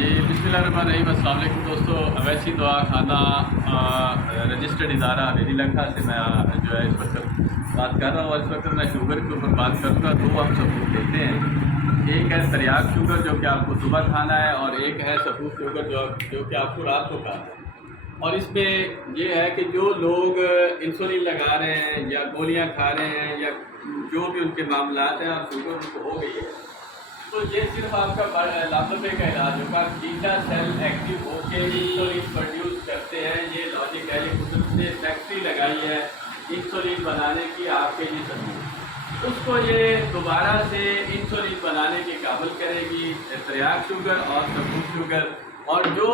जी बिस्मिल्लाहिर्रहमानिर्रहीम। अस्सलाम वालेकुम दोस्तों। अवैसी दवा खाना रजिस्टर्ड इदारा हवेली लखा से मैं जो है इस वक्त बात कर रहा हूँ। इस वक्त मैं शुगर के ऊपर बात करूँगा। दो हम सबूत देते हैं, एक है तरियाक शुगर जो कि आपको सुबह खाना है, और एक है सफूफ शुगर जो कि आपको रात को खाना है। और इसमें ये है कि जो लोग इंसुलिन लगा रहे हैं या गोलियाँ खा रहे हैं या जो भी उनके मामलात हैं और शुगर उनको हो गई है, तो ये सिर्फ आपका लाफे का इलाज होगा। बीटा सेल एक्टिव होकर इंसुलिन प्रोड्यूस करते हैं। ये लॉजिक है, ये कुछ ने फैक्ट्री लगाई है इंसुलिन बनाने की आपके ये सबूत, उसको ये दोबारा से इंसुलिन बनाने के काबिल करेगी तरियाक शुगर और सफूफ शुगर। और जो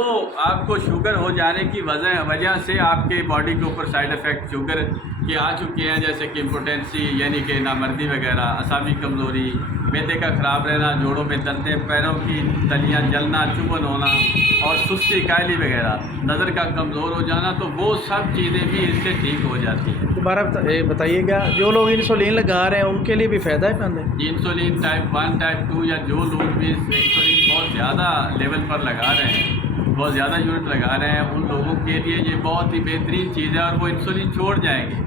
आपको शुगर हो जाने की वजह से आपके बॉडी के ऊपर साइड इफ़ेक्ट शुगर के आ चुके हैं, जैसे कि इम्पोटेंसी यानी कि नामर्दी वगैरह, असाबी कमज़ोरी, मैदे का ख़राब रहना, जोड़ों में दर्दें, पैरों की तलियाँ जलना, चुभन होना और सुस्ती कायली वगैरह, नज़र का कमज़ोर हो जाना, तो वो सब चीज़ें भी इससे ठीक हो जाती हैं। दोबारा बताइएगा, जो लोग इंसुलिन लगा रहे हैं उनके लिए भी फ़ायदा है पहले? इंसुलिन टाइप 1 टाइप 2 या जो लोग भी इंसुलिन बहुत ज़्यादा लेवल पर लगा रहे हैं, बहुत ज़्यादा यूनिट लगा रहे हैं, उन लोगों के लिए ये बहुत ही बेहतरीन चीज़ है और वो इंसुलिन छोड़ जाएंगे।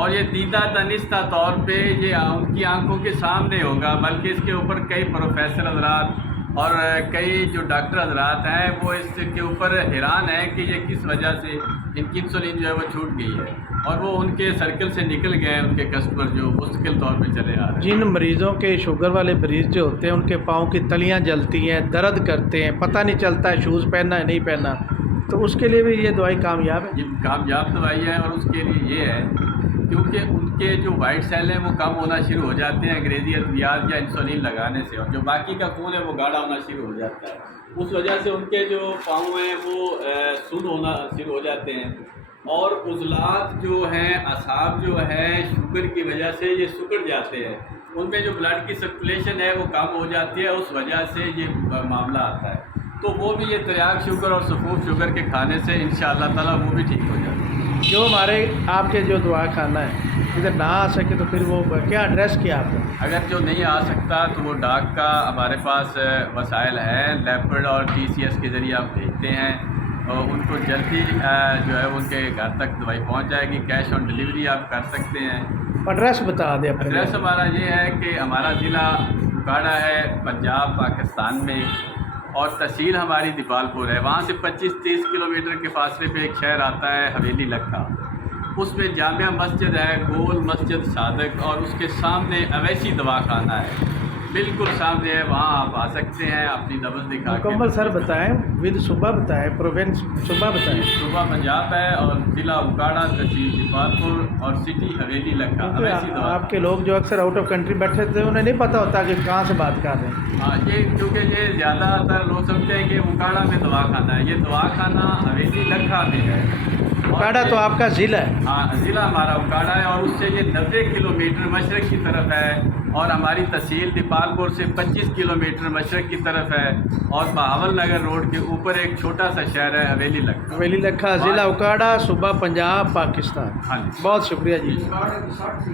और ये दीदा तनिस्ता तौर पे ये उनकी आंखों के सामने होगा, बल्कि इसके ऊपर कई प्रोफेसर हजरात और कई जो डॉक्टर हजरात हैं वो इसके ऊपर हैरान हैं कि ये किस वजह से इनकी इंसुलिन जो है वो छूट गई है और वो उनके सर्कल से निकल गए हैं, उनके कस्टमर जो मुस्तकिल तौर पे चले आ रहे हैं। जिन मरीज़ों के शुगर वाले मरीज़ जो होते हैं उनके पाँव की तलियाँ जलती हैं, दर्द करते हैं, पता नहीं चलता है शूज़ पहनना है नहीं पहनना, तो उसके लिए भी ये दवाई कामयाब है? ये कामयाब दवाई है और उसके लिए ये है क्योंकि उनके जो वाइट सेल हैं वो कम होना शुरू हो जाते हैं अंग्रेज़ी अद्वियात या इंसुलिन लगाने से, और जो बाकी का खून है वो गाढ़ा होना शुरू हो जाता है। उस वजह से उनके जो पाँव हैं वो सुन्न होना शुरू हो जाते हैं, और उज़लात जो हैं, असाब जो है शुगर की वजह से ये सिकुड़ जाते हैं, उनमें जो ब्लड की सर्कुलेशन है वो कम हो जाती है, उस वजह से ये मामला आता है। तो वो भी ये तरियाक शुगर और सफूफ शुगर के खाने से इंशाअल्लाह ताला वो भी ठीक हो जाता है। जो हमारे आपके जो दवा खाना है अगर ना आ सके तो फिर वो क्या एड्रेस किया आपका? अगर जो नहीं आ सकता तो वो डाक का हमारे पास वसाइल है, लेपर्ड और TCS के ज़रिए आप भेजते हैं और उनको जल्दी जो है उनके घर तक दवाई पहुंच जाएगी। कैश ऑन डिलीवरी आप कर सकते हैं। एड्रेस बता दें अपने। एड्रेस हमारा ये है कि हमारा ज़िला उकाड़ा है, पंजाब पाकिस्तान में, और तहसील हमारी दीपालपुर है। वहाँ से 25-30 किलोमीटर के फासले पे एक शहर आता है हवेली लखा, उसमें जामिया मस्जिद है, गोल मस्जिद सादक, और उसके सामने अवैसी दवाखाना है, बिल्कुल सामने है। वहाँ आप आ सकते हैं, अपनी नब्ज़ दिखा के। मुकम्मल सर बताएं, विद सुबह बताएं, प्रोविंस सुबह बताएं। सुबह पंजाब है और ज़िला उकाड़ा, तहसील दीपालपुर और सिटी हवेली लखा। अवैसी दवा आपके लोग जो अक्सर आउट ऑफ कंट्री बैठे थे उन्हें नहीं पता होता कि कहाँ से बात कर रहे हैं। हाँ, ये क्योंकि ये ज़्यादातर लोग समझते हैं कि उकाड़ा में दवाखाना है, ये दवाखाना हवेली लखा में है। उकाड़ा तो आपका ज़िला है? हाँ, ज़िला हमारा उकाड़ा है और उससे ये 90 किलोमीटर मशरक़ की तरफ है, और हमारी तहसील दीपालपुर से 25 किलोमीटर मशरक़ की तरफ है, और बहावल नगर रोड के ऊपर एक छोटा सा शहर है हवेली लखा। हवेली लखा, ज़िला उकाड़ा, सूबा पंजाब, पाकिस्तान। हाँ जी, बहुत शुक्रिया जी।